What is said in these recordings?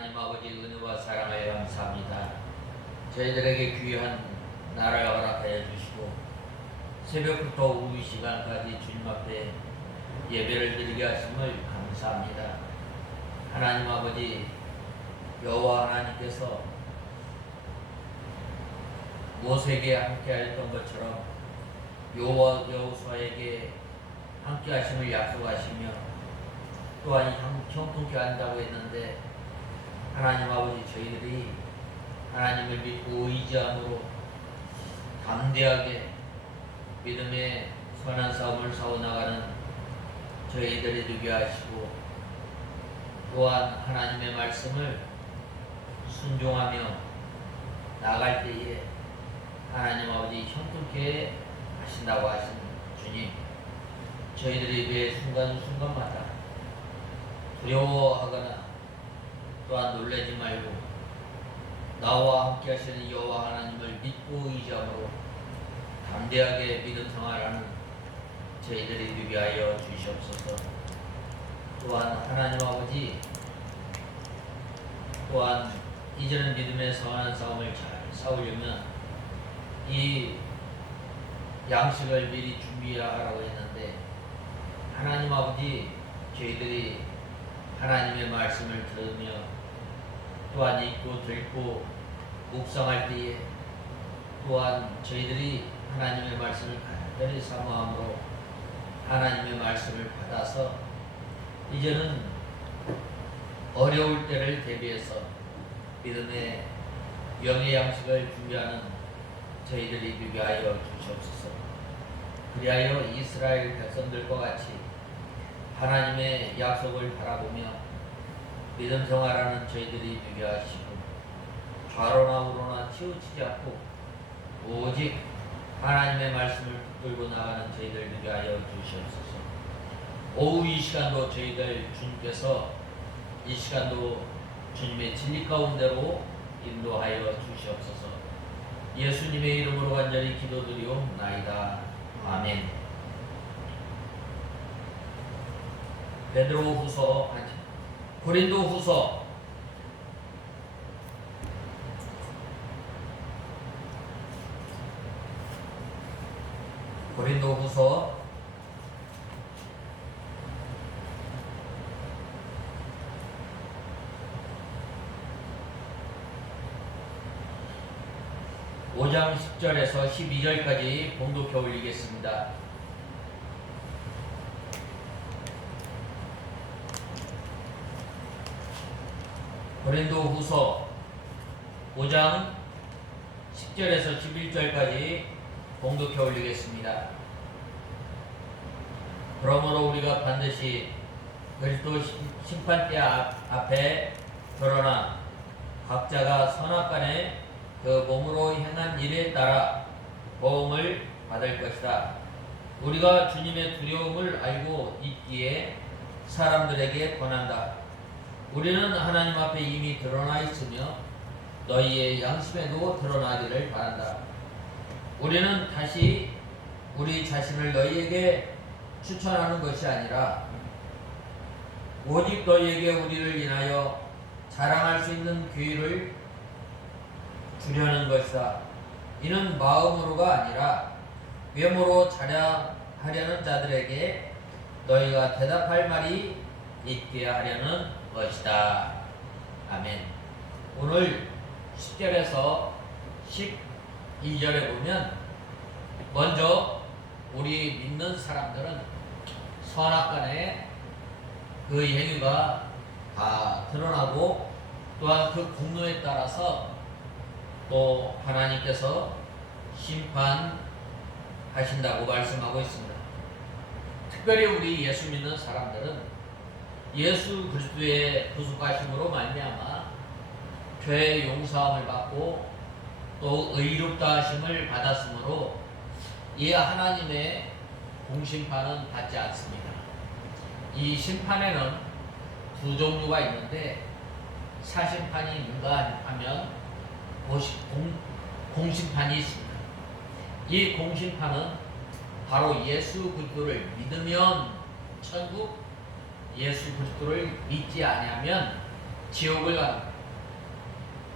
하나님 아버지 은혜와 사랑을 감사합니다. 저희들에게 귀한 날을 허락하여 주시고 새벽부터 오후 이 시간까지 주님 앞에 예배를 드리게 하심을 감사합니다. 하나님 아버지 여호와 하나님께서 모세에게 함께하였던 것처럼 여호수아에게 함께하심을 약속하시며 또한 형통케 한다고 했는데 하나님 아버지 저희들이 하나님을 믿고 의지함으로 담대하게 믿음의 선한 싸움을 싸워나가는 저희들이 되게 하시고 또한 하나님의 말씀을 순종하며 나갈 때에 하나님 아버지 형통케 하신다고 하신 주님, 저희들이 매 순간순간마다 두려워하거나 또한 놀라지 말고 나와 함께 하시는 여호와 하나님을 믿고 의지함으로 담대하게 믿음 생활하는 저희들이 되게 하여 주시옵소서. 또한 하나님 아버지 또한 이제는 믿음의 선한 싸움을 잘 싸우려면 이 양식을 미리 준비하라고 했는데 하나님 아버지 저희들이 하나님의 말씀을 들으며 또한 읽고 듣고 묵상할 때에 또한 저희들이 하나님의 말씀을 간절히 사모함으로 하나님의 말씀을 받아서 이제는 어려울 때를 대비해서 믿음의 영의 양식을 준비하는 저희들이 되게 하여 주시옵소서. 그리하여 이스라엘 백성들과 같이 하나님의 약속을 바라보며 믿음 생활하는 저희들이 되게 하시고 좌로나 우로나 치우치지 않고 오직 하나님의 말씀을 붙들고 나가는 저희들 되게 하여 주시옵소서. 오후 이 시간도 저희들 주님께서 이 시간도 주님의 진리 가운데로 인도하여 주시옵소서. 예수님의 이름으로 간절히 기도드리옵나이다. 아멘. 고린도후서 고린도후서 5장 10절에서 12절까지 봉독해 올리겠습니다. 고린도후서 5장 10절에서 11절까지 봉독해 올리겠습니다. 그러므로 우리가 반드시 그리스도 심판대 앞에 드러나 각자가 선악간에 그 몸으로 행한 일에 따라 보응을 받을 것이다. 우리가 주님의 두려움을 알고 있기에 사람들에게 권한다. 우리는 하나님 앞에 이미 드러나 있으며 너희의 양심에도 드러나기를 바란다. 우리는 다시 우리 자신을 너희에게 추천하는 것이 아니라 오직 너희에게 우리를 인하여 자랑할 수 있는 기회를 주려는 것이다. 이는 마음으로가 아니라 외모로 자랑하려는 자들에게 너희가 대답할 말이 있게 하려는 것이다. 아멘. 오늘 10절에서 12절에 보면 먼저 우리 믿는 사람들은 선악간에 그 행위가 다 드러나고 또한 그 공로에 따라서 또 하나님께서 심판하신다고 말씀하고 있습니다. 특별히 우리 예수 믿는 사람들은 예수 그리스도의 구속하심으로 말미암아 죄의 용서함을 받고 또 의롭다 하심을 받았으므로 이 하나님의 공심판은 받지 않습니다. 이 심판에는 두 종류가 있는데 사심판이 있는가 하면 공심판이 있습니다. 이 공심판은 바로 예수 그리스도를 믿으면 천국, 예수 그리스도를 믿지 아니하면 지옥을 가는 거예요.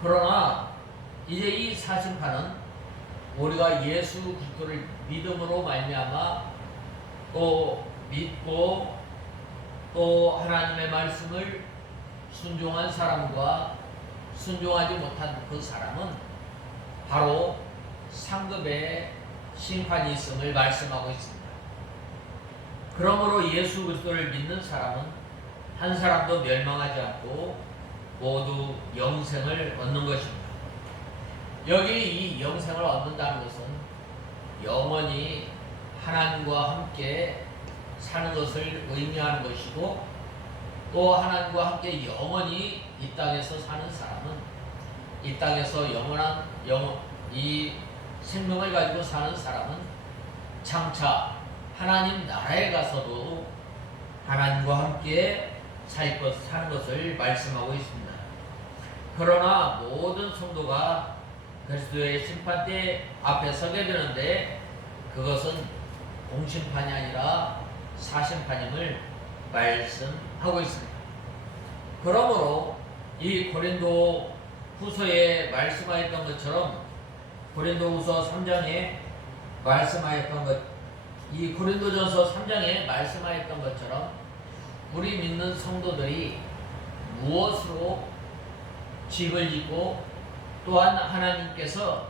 그러나 이제 이 사심판은 우리가 예수 그리스도를 믿음으로 말미암아 또 믿고 또 하나님의 말씀을 순종한 사람과 순종하지 못한 그 사람은 바로 상급의 심판이 있음을 말씀하고 있습니다. 그러므로 예수 그리스도를 믿는 사람은 한 사람도 멸망하지 않고 모두 영생을 얻는 것입니다. 여기 이 영생을 얻는다는 것은 영원히 하나님과 함께 사는 것을 의미하는 것이고, 또 하나님과 함께 영원히 이 땅에서 사는 사람은 이 땅에서 영원한 이 생명을 가지고 사는 사람은 장차 하나님 나라에 가서도 하나님과 함께 사는 것을 말씀하고 있습니다. 그러나 모든 성도가 그리스도의 심판대 앞에 서게 되는데 그것은 공심판이 아니라 사심판임을 말씀하고 있습니다. 그러므로 이 고린도 후서에 말씀하였던 것처럼, 고린도 후서 3장에 말씀하였던 것, 이 고린도전서 3장에 말씀하였던 것처럼 우리 믿는 성도들이 무엇으로 집을 짓고 또한 하나님께서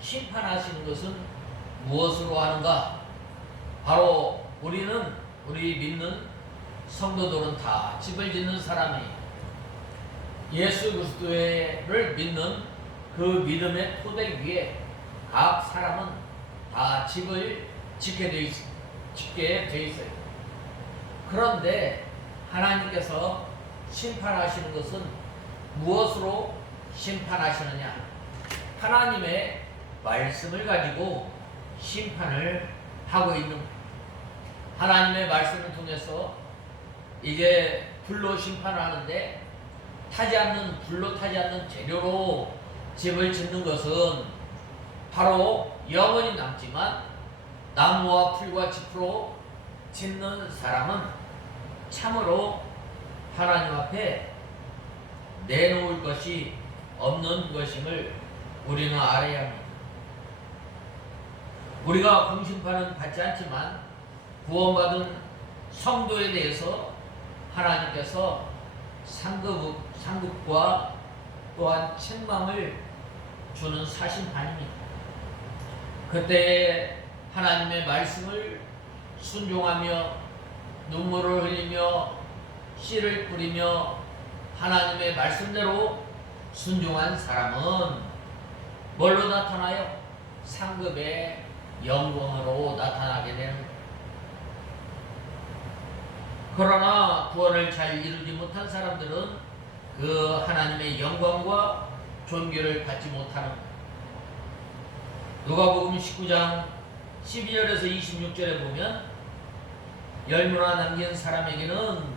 심판하시는 것은 무엇으로 하는가? 바로 우리 믿는 성도들은 다 집을 짓는 사람이에요. 예수 그리스도를 믿는 그 믿음의 토대 위에 각 사람은 다 집을 짓게 돼 있어요. 그런데 하나님께서 심판하시는 것은 무엇으로 심판하시느냐? 하나님의 말씀을 가지고 심판을 하고 있는 거예요. 하나님의 말씀을 통해서 이제 불로 심판하는데 불로 타지 않는 재료로 집을 짓는 것은 바로 영원히 남지만 나무와 풀과 짚으로 짓는 사람은 참으로 하나님 앞에 내놓을 것이 없는 것임을 우리는 알아야 합니다. 우리가 공심판은 받지 않지만 구원받은 성도에 대해서 하나님께서 상급과 또한 책망을 주는 사심판입니다. 그때 하나님의 말씀을 순종하며 눈물을 흘리며 씨를 뿌리며 하나님의 말씀대로 순종한 사람은 뭘로 나타나요? 상급의 영광으로 나타나게 되는 거예요. 그러나 구원을 잘 이루지 못한 사람들은 그 하나님의 영광과 존귀를 받지 못하는 거예요. 누가복음 19장 12절에서 26절에 보면 열무나 남긴 사람에게는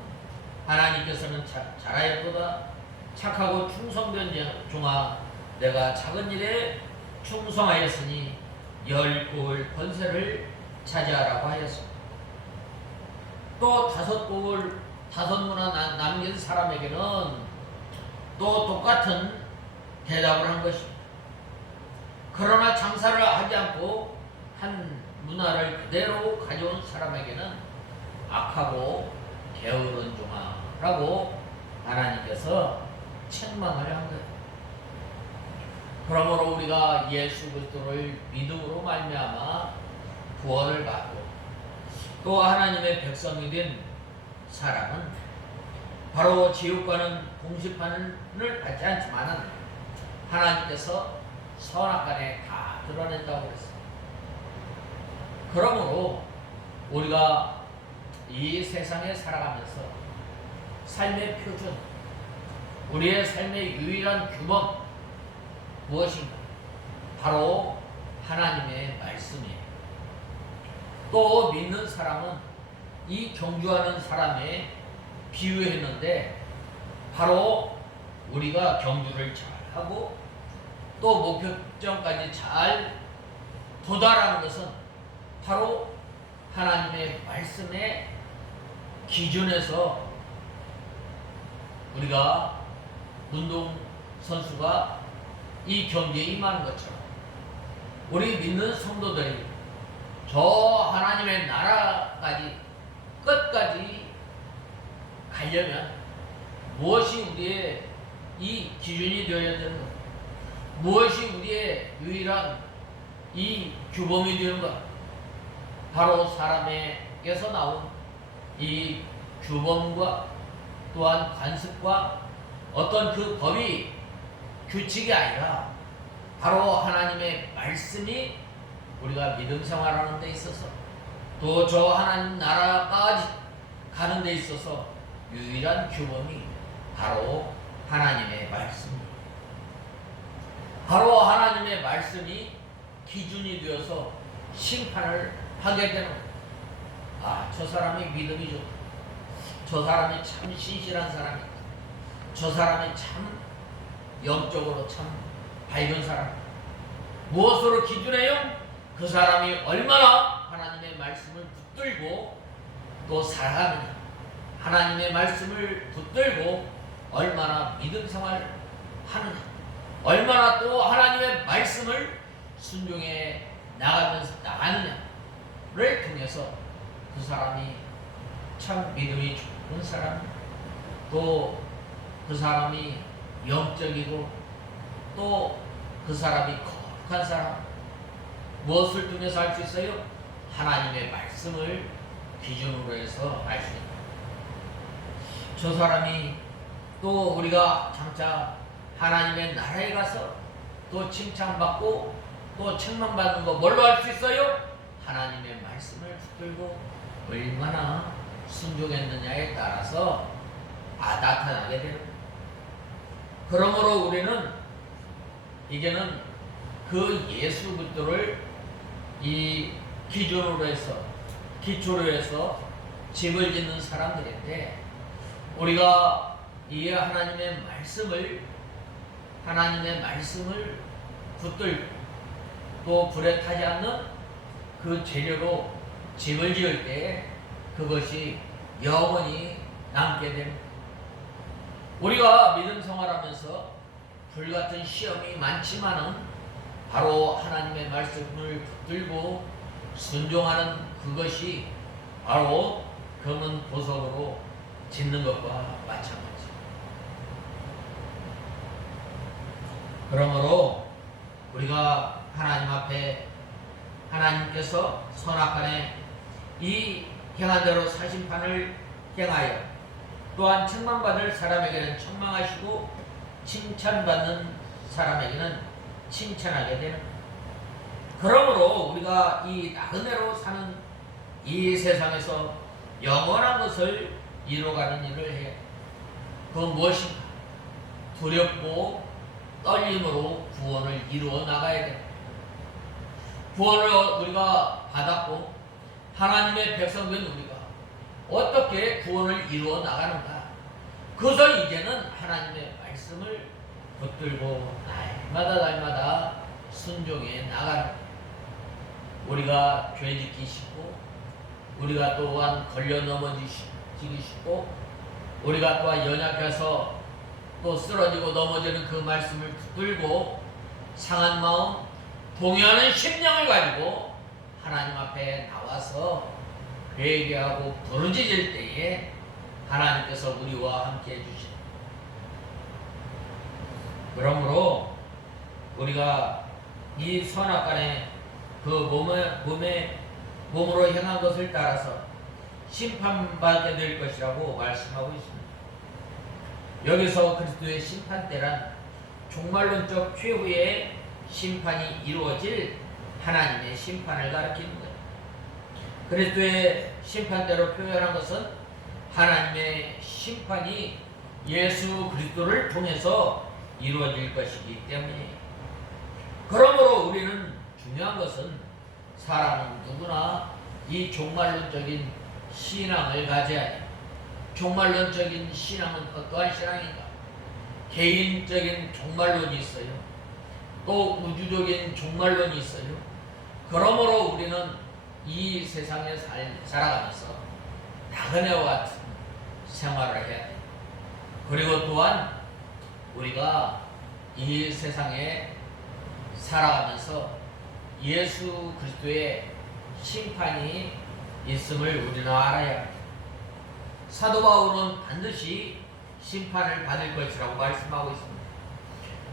하나님께서는 잘하였도다. 착하고 충성된 종아, 내가 작은 일에 충성하였으니 열 곡을 권세를 차지하라고 하였습니다. 또 다섯 문화 남긴 사람에게는 또 똑같은 대답을 한 것입니다. 그러나 장사를 하지 않고 한 문화를 그대로 가져온 사람에게는 악하고 게으른 종아라고 하나님께서 책망을 한 거예요. 그러므로 우리가 예수 그리스도를 믿음으로 말미암아 구원을 받고 또 하나님의 백성이 된 사람은 바로 지옥과는 공심판을 받지 않지만은 하나님께서 선악간에 다 드러낸다고 그랬어요. 그러므로 우리가 이 세상에 살아가면서 삶의 표준, 우리의 삶의 유일한 규범 무엇인가? 바로 하나님의 말씀이에요. 또 믿는 사람은 이 경주하는 사람에 비유했는데 바로 우리가 경주를 잘하고 또 목표점까지 잘 도달하는 것은 바로 하나님의 말씀의 기준에서 우리가 운동 선수가 이 경기에 임하는 것처럼 우리 믿는 성도들이 저 하나님의 나라까지 끝까지 가려면 무엇이 우리의 이 기준이 되어야 되는 것, 무엇이 우리의 유일한 이 규범이 되는가? 바로 사람에게서 나온 이 규범과 또한 관습과 어떤 그 법이 규칙이 아니라 바로 하나님의 말씀이 우리가 믿음 생활하는 데 있어서 또 저 하나님 나라까지 가는 데 있어서 유일한 규범이 바로 하나님의 말씀입니다. 바로 하나님의 말씀이 기준이 되어서 심판을 하게 되는 거예요. 아, 저 사람이 믿음이 좋다. 저 사람이 참 신실한 사람이다. 저 사람이 참 영적으로 참 밝은 사람. 무엇으로 기준해요? 그 사람이 얼마나 하나님의 말씀을 붙들고 또 살아가느냐. 하나님의 말씀을 붙들고 얼마나 믿음 생활을 하느냐. 얼마나 또 하나님의 말씀을 순종해 나가느냐를 통해서 그 사람이 참 믿음이 좋은 사람, 또 그 사람이 영적이고 또 그 사람이 거룩한 사람, 무엇을 통해서 알 수 있어요? 하나님의 말씀을 기준으로 해서 알 수 있다. 저 사람이 또 우리가 장차 하나님의 나라에 가서 또 칭찬받고 또 책망받는 거 뭘로 알 수 있어요? 하나님의 말씀을 붙들고 얼마나 순종했느냐에 따라서 나타나게 되는 거예요. 그러므로 우리는 이제는 그 예수 그리스도를 이 기준으로 해서 기초로 해서 집을 짓는 사람들인데 우리가 이 하나님의 말씀을 붙들고 또 불에 타지 않는 그 재료로 집을 지을 때 그것이 영원히 남게 됩니다. 우리가 믿음 생활하면서 불같은 시험이 많지만은 바로 하나님의 말씀을 붙들고 순종하는 그것이 바로 검은 보석으로 짓는 것과 마찬가지입니다. 그러므로 우리가 하나님 앞에 하나님께서 선악간에 이 행한 대로 사심판을 행하여 또한 책망받을 사람에게는 책망하시고 칭찬받는 사람에게는 칭찬하게 되는 거예요. 그러므로 우리가 이 나그네로 사는 이 세상에서 영원한 것을 이루어가는 일을 해야 해요. 그건 무엇인가? 두렵고 떨림으로 구원을 이루어 나가야 돼요. 구원을 우리가 받았고 하나님의 백성된 우리가 어떻게 구원을 이루어 나가는가? 그것을 이제는 하나님의 말씀을 붙들고 날마다 순종해 나가는 우리가 죄짓기 쉽고 우리가 또한 걸려 넘어지기 쉽고 우리가 또한 연약해서 또 쓰러지고 넘어지는 그 말씀을 붙들고 상한 마음 동요하는 심령을 가지고 하나님 앞에 나와서 회개하고 부르짖을 때에 하나님께서 우리와 함께 해주시는. 그러므로 우리가 이 선악간에 그 몸으로 행한 것을 따라서 심판받게 될 것이라고 말씀하고 있습니다. 여기서 그리스도의 심판대란 종말론적 최후의 심판이 이루어질 하나님의 심판을 가리키는 거예요. 그리스도의 심판대로 표현한 것은 하나님의 심판이 예수 그리스도를 통해서 이루어질 것이기 때문이에요. 그러므로 우리는 중요한 것은 사람은 누구나 이 종말론적인 신앙을 가져야 해요. 종말론적인 신앙은 어떠한 신앙인가? 개인적인 종말론이 있어요. 또 우주적인 종말론이 있어요. 그러므로 우리는 이 세상에 살아가면서 나그네와 같은 생활을 해야 돼요. 그리고 또한 우리가 이 세상에 살아가면서 예수 그리스도의 심판이 있음을 우리는 알아야 합니다. 사도 바울은 반드시 심판을 받을 것이라고 말씀하고 있습니다.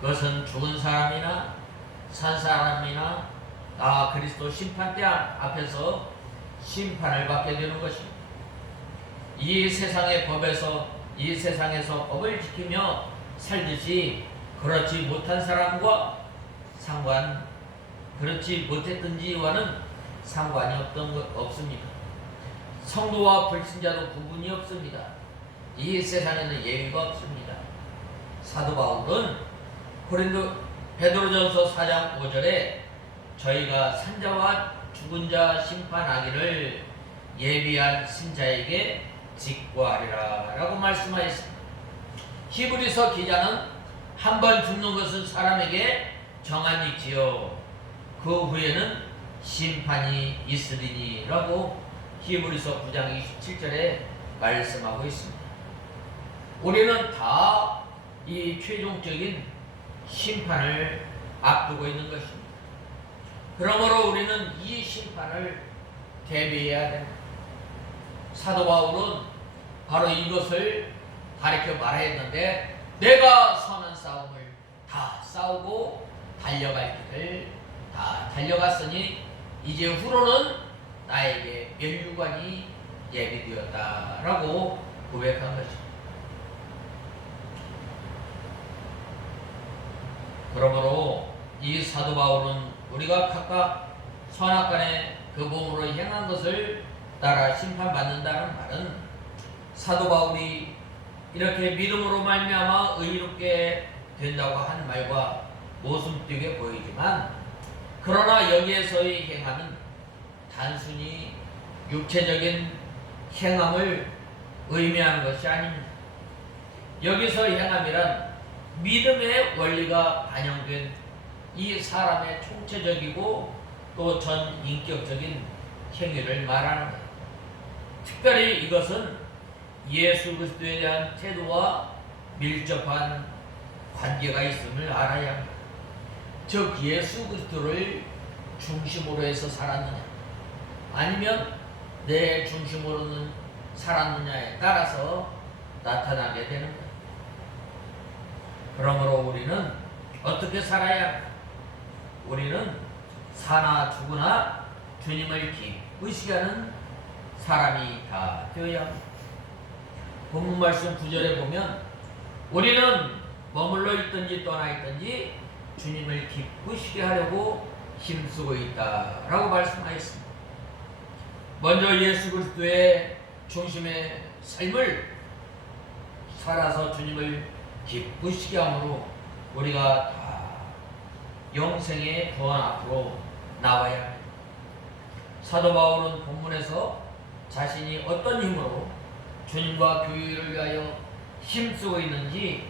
그것은 죽은 사람이나 산 사람이나 그리스도 심판대 앞에서 심판을 받게 되는 것입니다. 이 세상의 법에서, 이 세상에서 법을 지키며 살듯이 그렇지 못한 사람과 그렇지 못했든지와는 상관이 없습니다. 성도와 불신자도 구분이 없습니다. 이 세상에는 예외가 없습니다. 사도 바울은 베드로전서 4장 5절에 저희가 산자와 죽은 자 심판하기를 예비한 신자에게 직고하리라 라고 말씀하였습니다. 히브리서 기자는 한 번 죽는 것은 사람에게 정한 일이지요 그 후에는 심판이 있으리니 라고 히브리서 9장 27절에 말씀하고 있습니다. 우리는 다 이 최종적인 심판을 앞두고 있는 것입니다. 그러므로 우리는 이 심판을 대비해야 됩니다. 사도 바울은 바로 이것을 가르쳐 말했는데, 내가 선한 싸움을 다 싸우고 달려갈 길을 다 달려갔으니 이제 후로는 나에게 멸류관이 예비되었다라고 고백한 것입니다. 그러므로 이 사도 바울은 우리가 각각 선악간에 그 몸으로 행한 것을 따라 심판받는다는 말은, 사도 바울이 이렇게 믿음으로 말미암아 의롭게 된다고 한 말과 모순되게 보이지만, 그러나 여기에서의 행함은 단순히 육체적인 행함을 의미하는 것이 아닙니다. 여기서 행함이란 믿음의 원리가 반영된 이 사람의 총체적이고 또 전인격적인 행위를 말하는 것. 특별히 이것은 예수 그리스도에 대한 태도와 밀접한 관계가 있음을 알아야 합니다. 즉 예수 그리스도를 중심으로 해서 살았느냐 아니면 내 중심으로는 살았느냐에 따라서 나타나게 되는 것. 그러므로 우리는 어떻게 살아야 합니까? 우리는 사나 죽으나 주님을 기쁘시게 하는 사람이 다 되어야 합니다. 본문 말씀 9절에 보면 우리는 머물러 있든지 떠나 있든지 주님을 기쁘시게 하려고 힘쓰고 있다라고 말씀하였습니다. 먼저 예수 그리스도의 중심의 삶을 살아서 주님을 기쁘시게 함으로 우리가 다 영생의 구원 앞으로 나와야 합니다. 사도 바울은 본문에서 자신이 어떤 힘으로 주님과 교회를 위하여 힘쓰고 있는지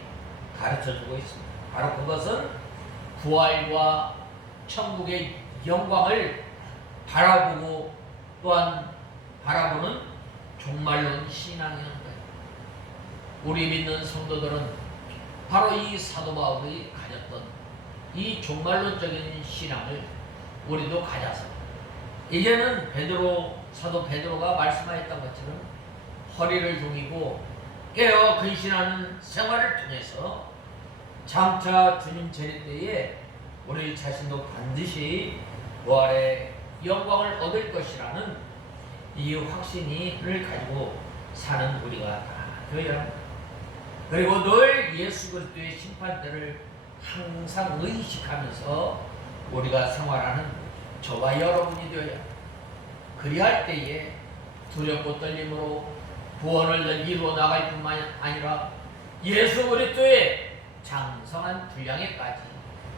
가르쳐주고 있습니다. 바로 그것은 부활과 천국의 영광을 바라보고 또한 바라보는 종말론 신앙이라는 거예요. 우리 믿는 성도들은 바로 이 사도 바울이 가졌던 이 종말론적인 신앙을 우리도 가져서 이제는 사도 베드로가 말씀하였던 것처럼 허리를 동이고 깨어 근신하는 생활을 통해서 장차 주님 재림 때에 우리 자신도 반드시 부활의 영광을 얻을 것이라는 이 확신을 가지고 사는 우리가 다 되어야 합니다. 그리고 늘 예수 그리스도의 심판대를 항상 의식하면서 우리가 생활하는 저와 여러분이 되어야 합니다. 그리할 때에 두렵고 떨림으로 구원을 이루어 나갈 뿐만 아니라 예수 그리스도의 장성한 분량에까지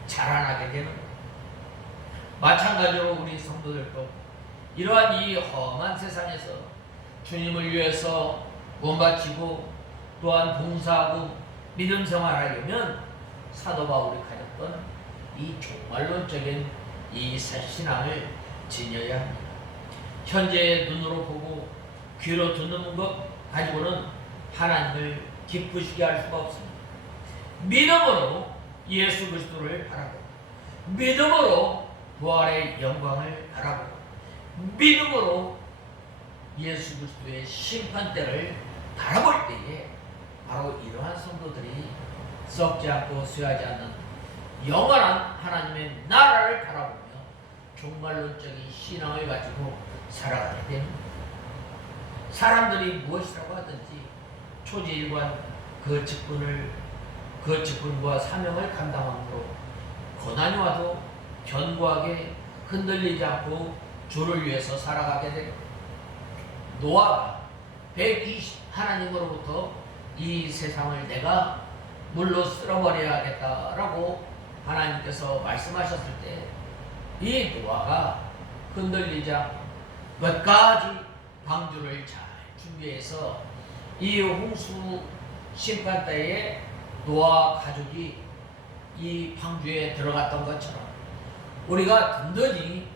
자라나게 되는 것. 마찬가지로 우리 성도들도 이러한 이 험한 세상에서 주님을 위해서 몸바치고 또한 봉사하고 믿음 생활하려면 사도 바울이 가졌던 이 종말론적인 이 신앙을 지녀야 합니다. 현재의 눈으로 보고 귀로 듣는 것 가지고는 하나님을 기쁘시게 할 수가 없습니다. 믿음으로 예수 그리스도를 바라보고, 믿음으로 부활의 영광을 바라보고, 믿음으로 예수 그리스도의 심판대를 바라볼 때에 바로 이러한 성도들이 썩지 않고 쇠하지 않는 영원한 하나님의 나라를 바라보며 종말론적인 신앙을 가지고 살아가게 됩니다. 사람들이 무엇이라고 하든지 초지일관 그 직분과 사명을 감당함으로 고난이 와도 견고하게 흔들리지 않고 주를 위해서 살아가게 됩니다. 노아가 120 하나님으로부터 이 세상을 내가 물로 쓸어버려야겠다라고 하나님께서 말씀하셨을 때 이 노아가 흔들리지 않고 몇 가지 방주를 잘 준비해서 이 홍수 심판 때에 노아 가족이 이 방주에 들어갔던 것처럼 우리가 든든히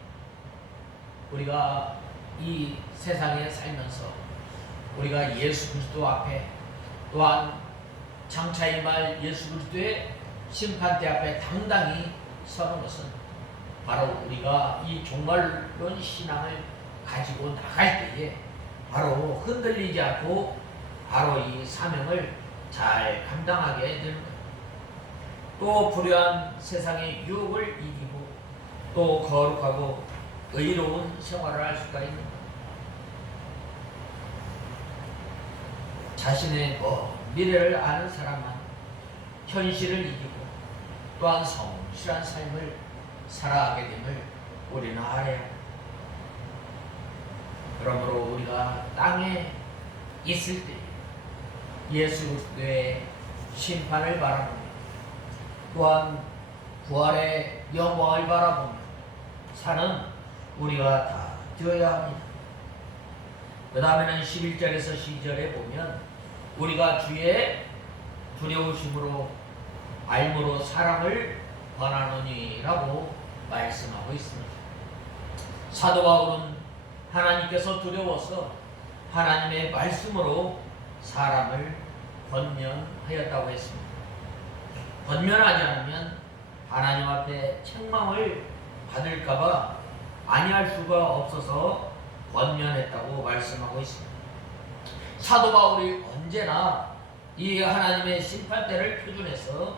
우리가 이 세상에 살면서 우리가 예수 그리스도 앞에 또한 장차 임할 예수 그리스도의 심판대 앞에 당당히 서는 것은 바로 우리가 이 종말론 신앙을 가지고 나갈 때에 바로 흔들리지 않고 바로 이 사명을 잘 감당하게 되는 것. 또 불의한 세상의 유혹을 이기고 또 거룩하고 의로운 생활을 할 수가 있는 것. 자신의 미래를 아는 사람만 현실을 이기고 또한 성실한 삶을 살아가게 됨을 우리는 알아야 합니다. 그러므로 우리가 땅에 있을 때 예수 그리스도의 심판을 바라보며 또한 부활의 영광을 바라보며 사는 우리가 다 되어야 합니다. 그 다음에는 11절에서 12절에 보면 우리가 주의 두려우심으로 알므로 사랑을 권하노니라고 말씀하고 있습니다. 사도 바울은 하나님께서 두려워서 하나님의 말씀으로 사람을 권면하였다고 했습니다. 권면하지 않으면 하나님 앞에 책망을 받을까봐 아니할 수가 없어서 권면했다고 말씀하고 있습니다. 사도 바울이 언제나 이 하나님의 심판대를 표준해서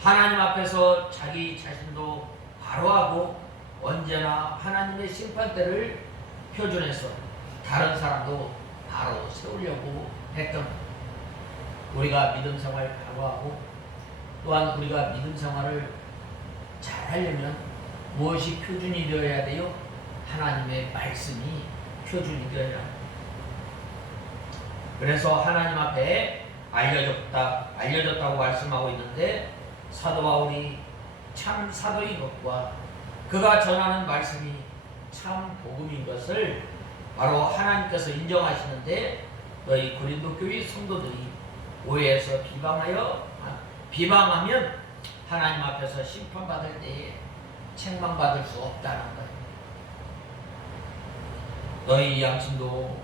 하나님 앞에서 자기 자신도 바로하고 언제나 하나님의 심판대를 표준해서 다른 사람도 바로 세우려고 했던 우리가 믿음 생활 바로하고 또한 우리가 믿음 생활을 잘 하려면 무엇이 표준이 되어야 돼요? 하나님의 말씀이 표준이 되어야 합니다. 그래서 하나님 앞에 알려졌다고 말씀하고 있는데 사도 바울이 참 사도인 것과 그가 전하는 말씀이 참 복음인 것을 바로 하나님께서 인정하시는데 너희 고린도 교회 성도들이 오해해서 비방하면 하나님 앞에서 심판받을 때에 책망받을 수 없다는 거예요. 너희 양심도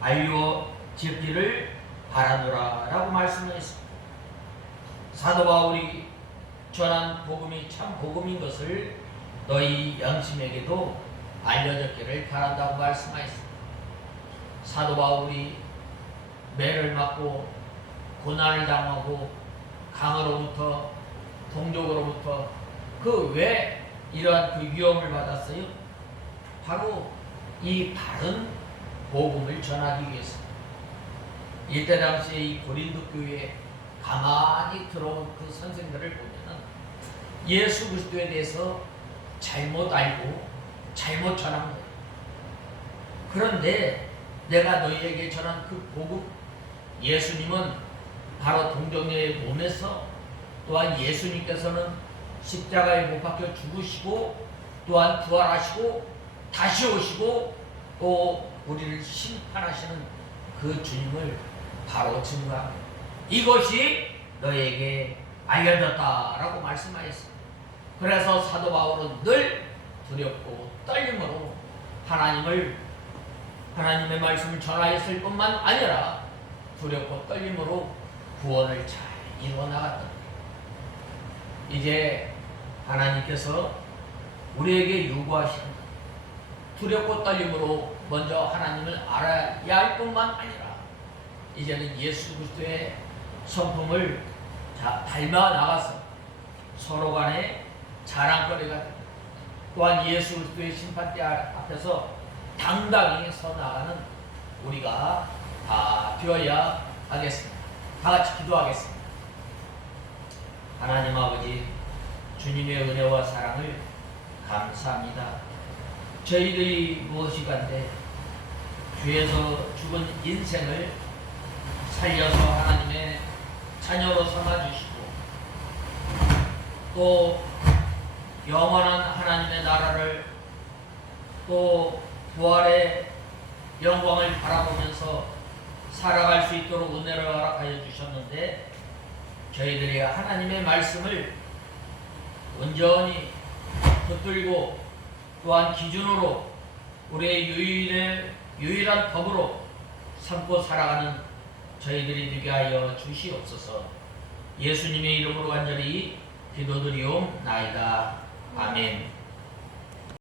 알려지기를 바라노라 라고 말씀하셨습니다. 사도 바울이 전한 복음이 참 복음인 것을 너희 양심에게도 알려졌기를 바란다고 말씀하셨습니다. 사도 바울이 매를 맞고 고난을 당하고 강으로부터 동족으로부터 그 왜 이러한 그 위험을 받았어요? 바로 이 바른 복음을 전하기 위해서. 이때 당시에 이 고린도 교회에 가만히 들어온 그 선생들을 보면은 예수 그리스도에 대해서 잘못 알고 잘못 전한 거예요. 그런데 내가 너희에게 전한 그 복음, 예수님은 바로 동정녀의 몸에서 또한 예수님께서는 십자가에 못 박혀 죽으시고 또한 부활하시고 다시 오시고 또 우리를 심판하시는 그 주님을 바로 증거합니다. 이것이 너희에게 알려졌다라고 말씀하셨습니다. 그래서 사도 바울은 늘 두렵고 떨림으로 하나님의 말씀을 전하였을 뿐만 아니라 두렵고 떨림으로 구원을 잘 이루어 나갔다. 이제 하나님께서 우리에게 요구하시는 두렵고 떨림으로 먼저 하나님을 알아야 할 뿐만 아니라 이제는 예수 그리스도의 성품을 닮아 나가서 서로 간에 자랑거리가 됩니다. 또한 예수 그리스도의 심판대 앞에서 당당히 서 나가는 우리가 다 되어야 하겠습니다. 다 같이 기도하겠습니다. 하나님 아버지, 주님의 은혜와 사랑을 감사합니다. 저희들이 무엇이간데 주에서 죽은 인생을 살려서 하나님의 자녀로 삼아주시고 또 영원한 하나님의 나라를 또 부활의 영광을 바라보면서 살아갈 수 있도록 은혜를 허락하여 주셨는데 저희들이 하나님의 말씀을 온전히 붙들고 또한 기준으로 우리의 유일한 법으로 삼고 살아가는 저희들이 되게 하여 주시옵소서. 예수님의 이름으로 간절히 기도드리옵나이다. 아멘.